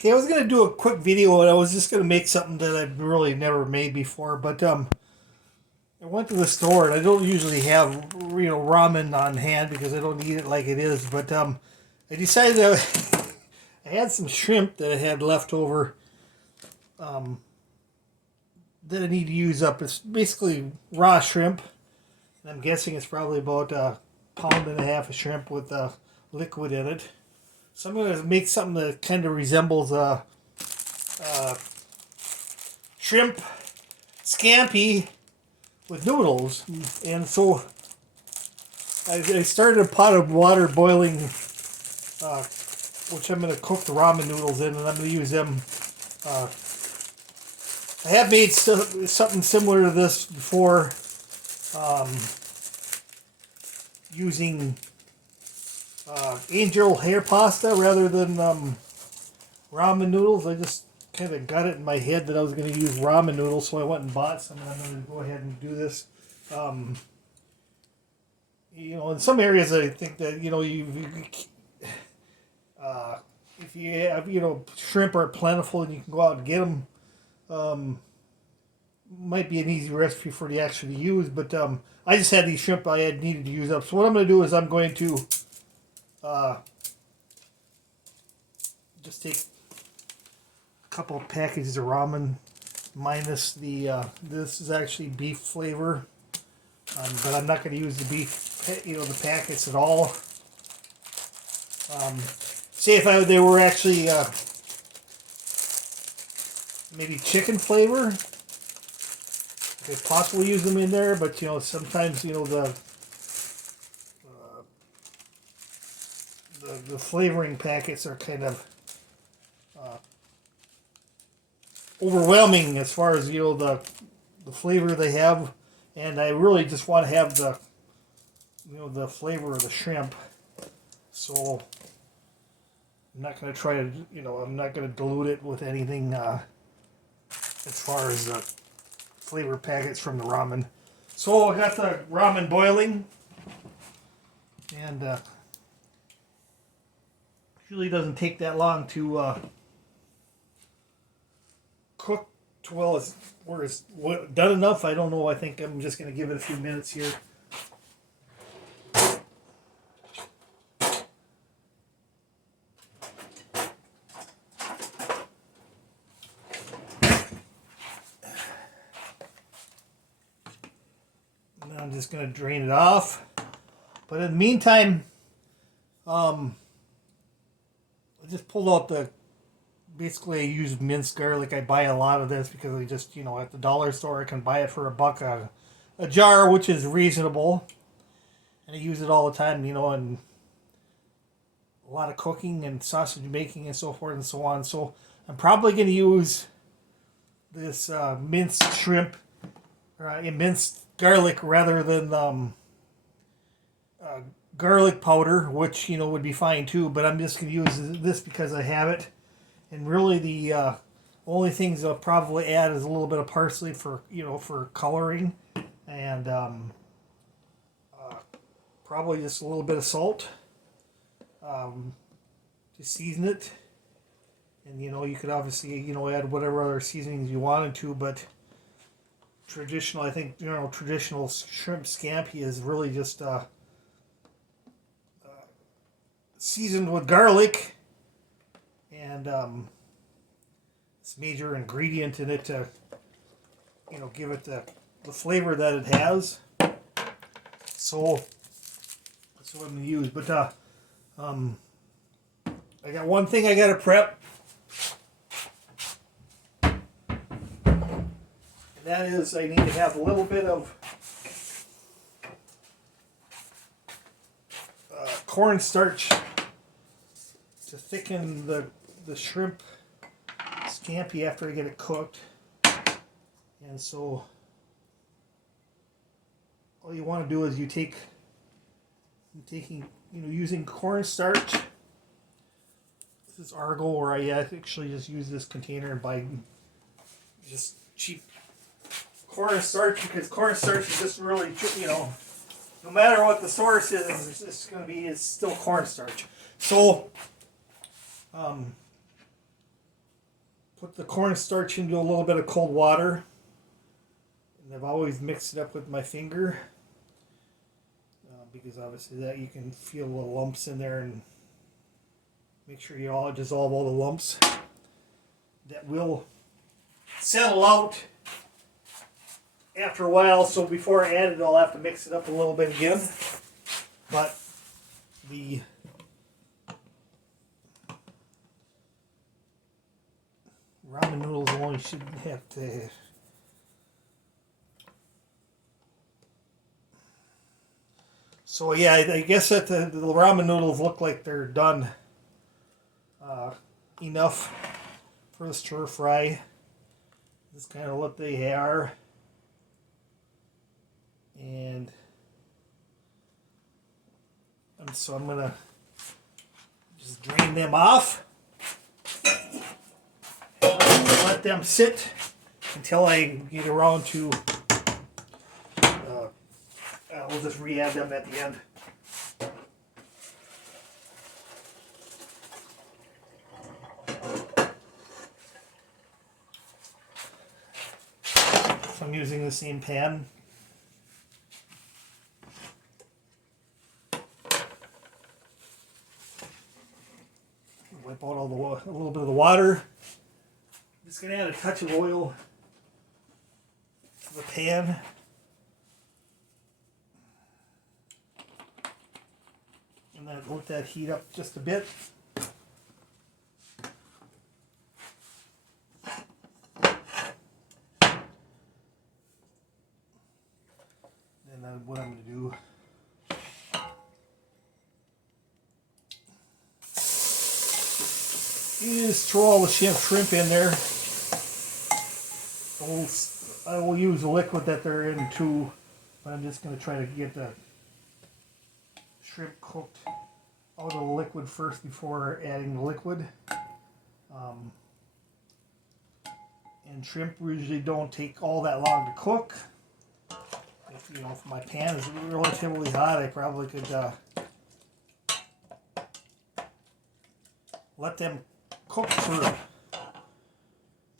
Okay, I was gonna do a quick video, and I was just gonna make something that I've really never made before. But I went to the store, and I don't usually have ramen on hand because I don't eat it like it is. But I decided I had some shrimp that I had left over that I need to use up. It's basically raw shrimp, and I'm guessing it's probably about a pound and a half of shrimp with liquid in it. So I'm gonna make something that kind of resembles uh, shrimp scampi with noodles. And so I started a pot of water boiling, uh, which I'm going to cook the ramen noodles in, and I'm going to use them. Uh, I have made something similar to this before, um, using angel hair pasta rather than ramen noodles. I just kind of got it in my head that I was going to use ramen noodles, so I went and bought some, and I'm going to go ahead and do this. Um, in some areas, I think that if you have shrimp are plentiful and you can go out and get them, might be an easy recipe for you actually use. But I just had these shrimp I had needed to use up. So what I'm going to do is I'm going to uh, just take a couple of packages of ramen minus the this is actually beef flavor, but I'm not going to use the beef, the packets at all. Say if they were actually maybe chicken flavor, I could possibly use them in there, but sometimes the flavoring packets are kind of overwhelming as far as the flavor they have, and I really just want to have the flavor of the shrimp. So I'm not going to try to I'm not going to dilute it with anything as far as the flavor packets from the ramen. So I got the ramen boiling, and usually doesn't take that long to cook. Well, it's done enough. I don't know. I think I'm just going to give it a few minutes here. And I'm just going to drain it off. But in the meantime, I just pulled out basically I use minced garlic. I buy a lot of this because I just, at the dollar store I can buy it for $1 a jar, which is reasonable. And I use it all the time, in a lot of cooking and sausage making and so forth and so on. So I'm probably going to use this minced shrimp, minced garlic rather than garlic powder, which would be fine too. But I'm just going to use this because I have it. And really, the only things I'll probably add is a little bit of parsley for coloring, and probably just a little bit of salt to season it. And you could obviously add whatever other seasonings you wanted to, but traditional, I think traditional shrimp scampi is really just seasoned with garlic. And it's a major ingredient in it to, give it the flavor that it has. So that's what I'm going to use. But I got one thing I got to prep. And that is I need to have a little bit of cornstarch to thicken the shrimp scampi after I get it cooked. And so all you want to do is using cornstarch. This is Argo, or I actually just use this container and buy just cheap cornstarch, because cornstarch is just really, no matter what the source is, it's still cornstarch. So put the cornstarch into a little bit of cold water. And I've always mixed it up with my finger. Because obviously that you can feel the lumps in there, and make sure you all dissolve all the lumps. That will settle out after a while, so before I add it I'll have to mix it up a little bit again. But the ramen noodles only shouldn't have to. So yeah, I guess that the ramen noodles look like they're done enough for the stir fry. That's kind of what they are. And so I'm gonna just drain them off. Let them sit until I get around to. We'll just re-add them at the end. So I'm using the same pan. Wipe out all a little bit of the water. I'm just going to add a touch of oil to the pan. And then let that heat up just a bit. And then what I'm going to do is throw all the shrimp in there. I will use the liquid that they're in too, but I'm just going to try to get the shrimp cooked out of the liquid first before adding the liquid. And shrimp usually don't take all that long to cook. If my pan is relatively hot, I probably could let them cook for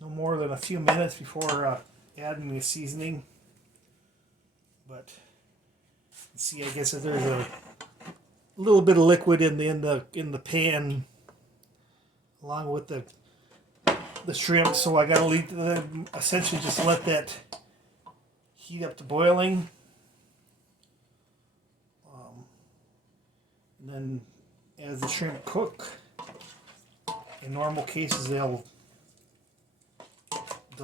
no more than a few minutes before adding the seasoning. But see, I guess if there's a little bit of liquid in the pan along with the shrimp, so I gotta essentially just let that heat up to boiling. And then as the shrimp cook, in normal cases they'll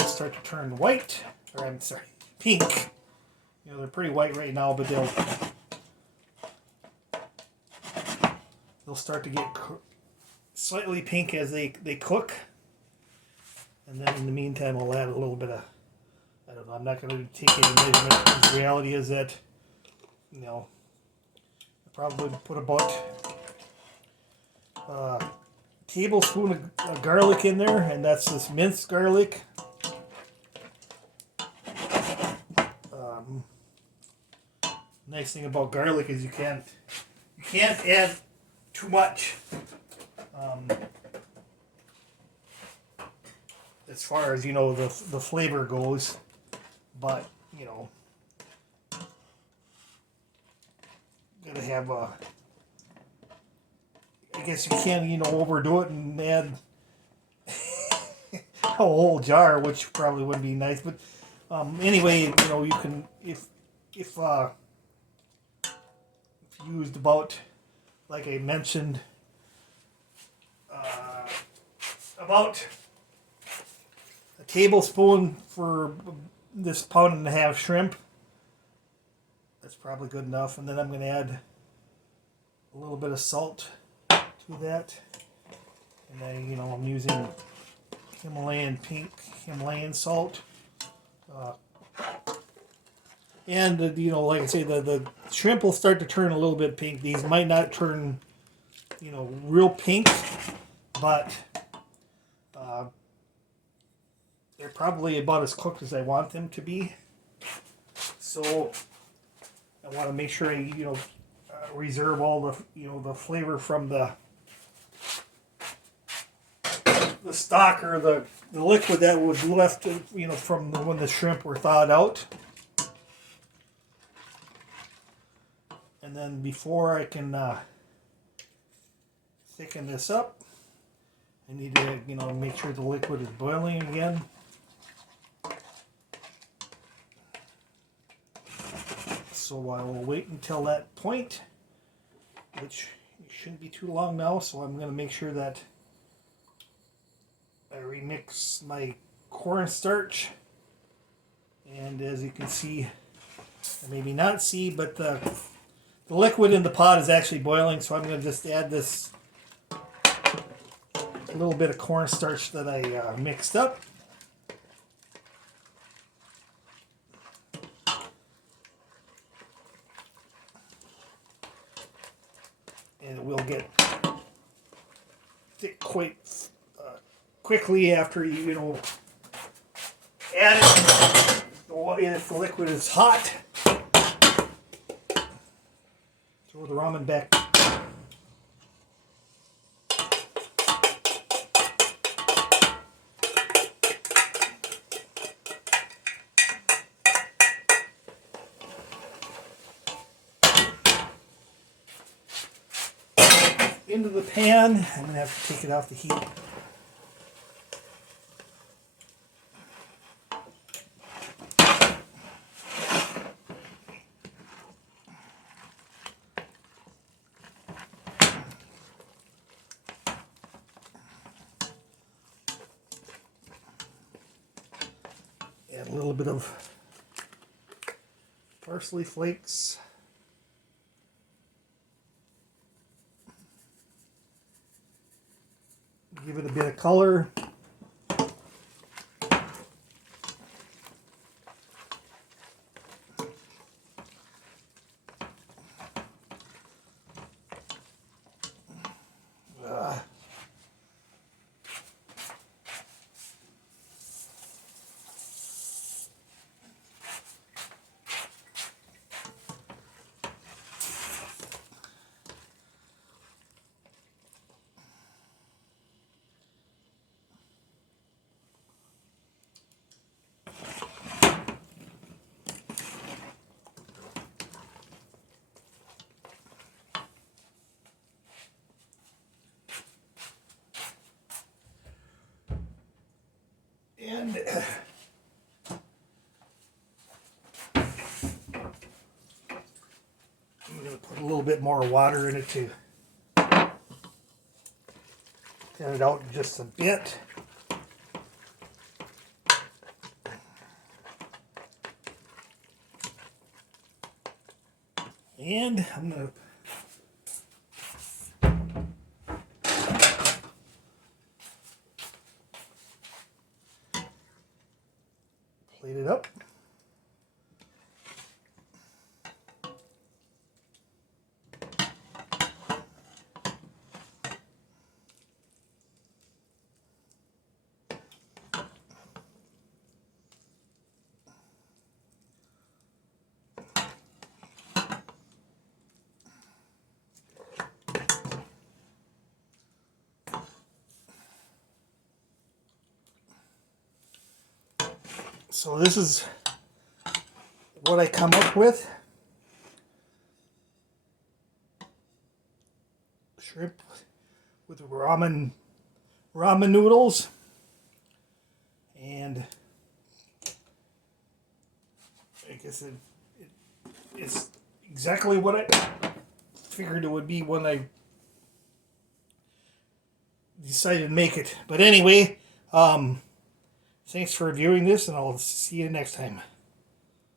start to turn white, or I'm sorry, pink. They're pretty white right now, but they'll start to get slightly pink as they cook. And then in the meantime, I'll add a little bit of, I don't know, I'm not going to take any measurement, because the reality is that, I probably put about a tablespoon of garlic in there, and that's this minced garlic. Nice thing about garlic is you can't add too much. As far as the flavor goes, but gotta have I guess you can't overdo it and add a whole jar, which probably wouldn't be nice. But anyway, you can if you used about, like I mentioned, about a tablespoon for this pound-and-a-half shrimp. That's probably good enough. And then I'm going to add a little bit of salt to that. And then, I'm using Himalayan salt. And, like I say, the shrimp will start to turn a little bit pink. These might not turn, real pink, but they're probably about as cooked as I want them to be. So I want to make sure I, reserve all the, the flavor from the the stock or the liquid that was left, from when the shrimp were thawed out. And then before I can thicken this up, I need to, make sure the liquid is boiling again. So I will wait until that point, which shouldn't be too long now. So I'm going to make sure that I remix my cornstarch. And as you can see, or maybe not see, but the liquid in the pot is actually boiling. So I'm going to just add this little bit of cornstarch that I mixed up. And it will get thick quite quickly after you add it. If the liquid is hot, throw the ramen back. Into the pan. I'm going to have to take it off the heat. Add a little bit of parsley flakes. Give it a bit of color. And I'm going to put a little bit more water in it to thin it out just a bit. And I'm going to plate it up. So this is what I come up with. Shrimp with ramen noodles. And I guess it's exactly what I figured it would be when I decided to make it. But anyway, thanks for viewing this, and I'll see you next time.